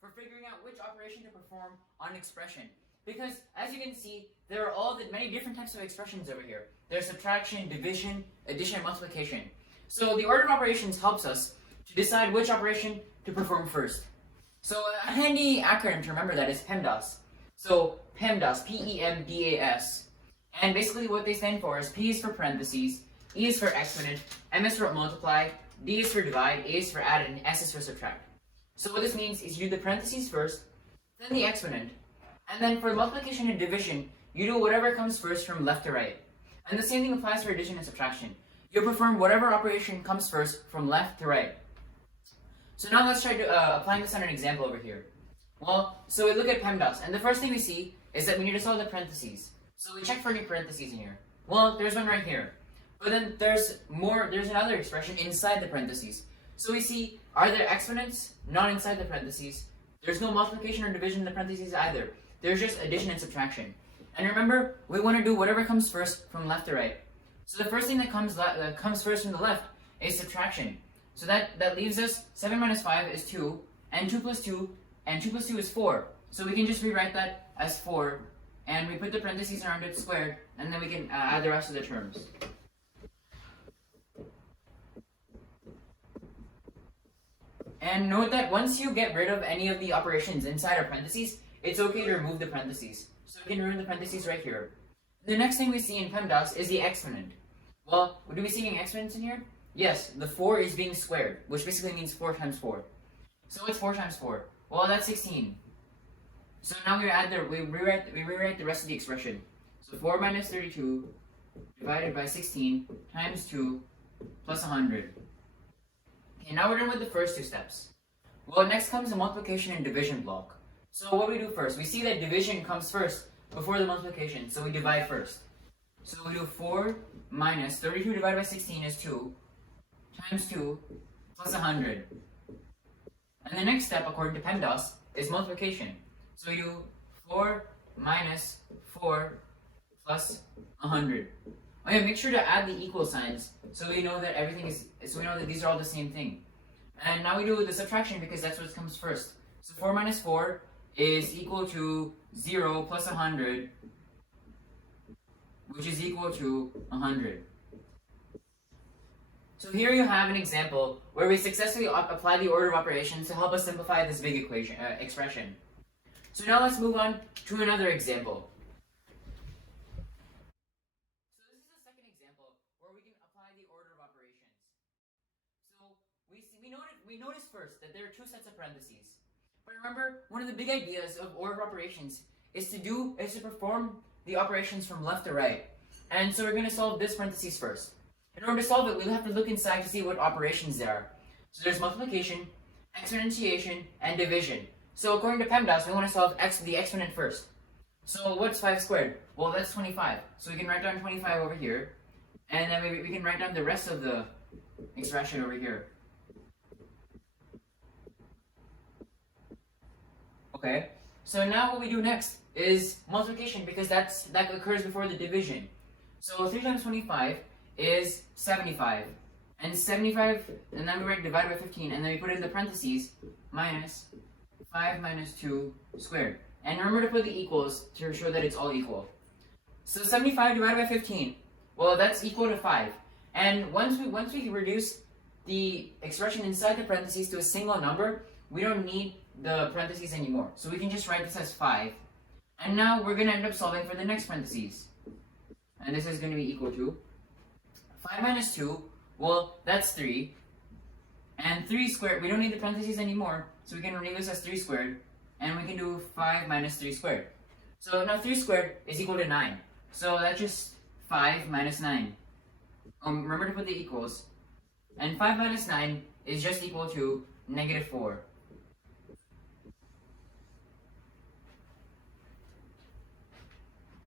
for figuring out which operation to perform on an expression. Because, as you can see, there are all the many different types of expressions over here. There's subtraction, division, addition, and multiplication. So the order of operations helps us to decide which operation to perform first. So a handy acronym to remember that is PEMDAS. So PEMDAS, P-E-M-D-A-S. And basically what they stand for is P is for parentheses, E is for exponent, M is for multiply, D is for divide, A is for add, and S is for subtract. So what this means is you do the parentheses first, then the exponent, and then for multiplication and division, you do whatever comes first from left to right. And the same thing applies for addition and subtraction. You'll perform whatever operation comes first from left to right. So now let's try applying this on an example over here. Well, so we look at PEMDAS, and the first thing we see is that we need to solve the parentheses. So we check for any parentheses in here. Well, there's one right here. But then there's another expression inside the parentheses. So we see, are there exponents? Not inside the parentheses. There's no multiplication or division in the parentheses either. There's just addition and subtraction. And remember, we want to do whatever comes first from left to right. So the first thing that comes first from the left is subtraction. So that leaves us 7 minus 5 is 2, and 2 plus 2, and 2 plus 2 is 4. So we can just rewrite that as 4, and we put the parentheses around it squared, and then we can add the rest of the terms. And note that once you get rid of any of the operations inside our parentheses, it's okay to remove the parentheses. So we can remove the parentheses right here. The next thing we see in PEMDAS is the exponent. Well, do we see any exponents in here? Yes, the 4 is being squared, which basically means 4 times 4. So what's 4 times 4? Well, that's 16. So now we rewrite the rest of the expression. So 4 minus 32 divided by 16 times 2 plus 100. Okay, now we're done with the first two steps. Well, next comes the multiplication and division block. So what do we do first? We see that division comes first before the multiplication, so we divide first. So we do 4 minus 32 divided by 16 is 2 times 2 plus 100. And the next step, according to PEMDAS, is multiplication. So we do 4 minus 4 plus 100. Okay, make sure to add the equal signs so we know that these are all the same thing. And now we do the subtraction because that's what comes first. So 4 minus 4 is equal to 0 plus 100, which is equal to 100. So here you have an example where we successfully apply the order of operations to help us simplify this big expression. So now let's move on to another example. So this is the second example where we can apply the order of operations. So we notice first that there are two sets of parentheses. But remember, one of the big ideas of order of operations is to perform the operations from left to right. And so we're going to solve this parentheses first. In order to solve it, we'll have to look inside to see what operations there are. So there's multiplication, exponentiation, and division. So according to PEMDAS, we want to solve the exponent first. So what's 5 squared? Well, that's 25. So we can write down 25 over here. And then we can write down the rest of the expression over here. Okay, so now what we do next is multiplication because that occurs before the division. So 3 times 25 is 75. And 75, and then we write divided by 15, and then we put in the parentheses, minus 5 minus 2 squared. And remember to put the equals to show that it's all equal. So 75 divided by 15, well, that's equal to 5. And once we reduce the expression inside the parentheses to a single number, we don't need the parentheses anymore. So we can just write this as 5. And now we're going to end up solving for the next parentheses. And this is going to be equal to 5 minus 2, well, that's 3. And 3 squared, we don't need the parentheses anymore, so we can leave this as 3 squared. And we can do 5 minus 3 squared. So now 3 squared is equal to 9. So that's just 5 minus 9. Remember to put the equals. And 5 minus 9 is just equal to negative 4.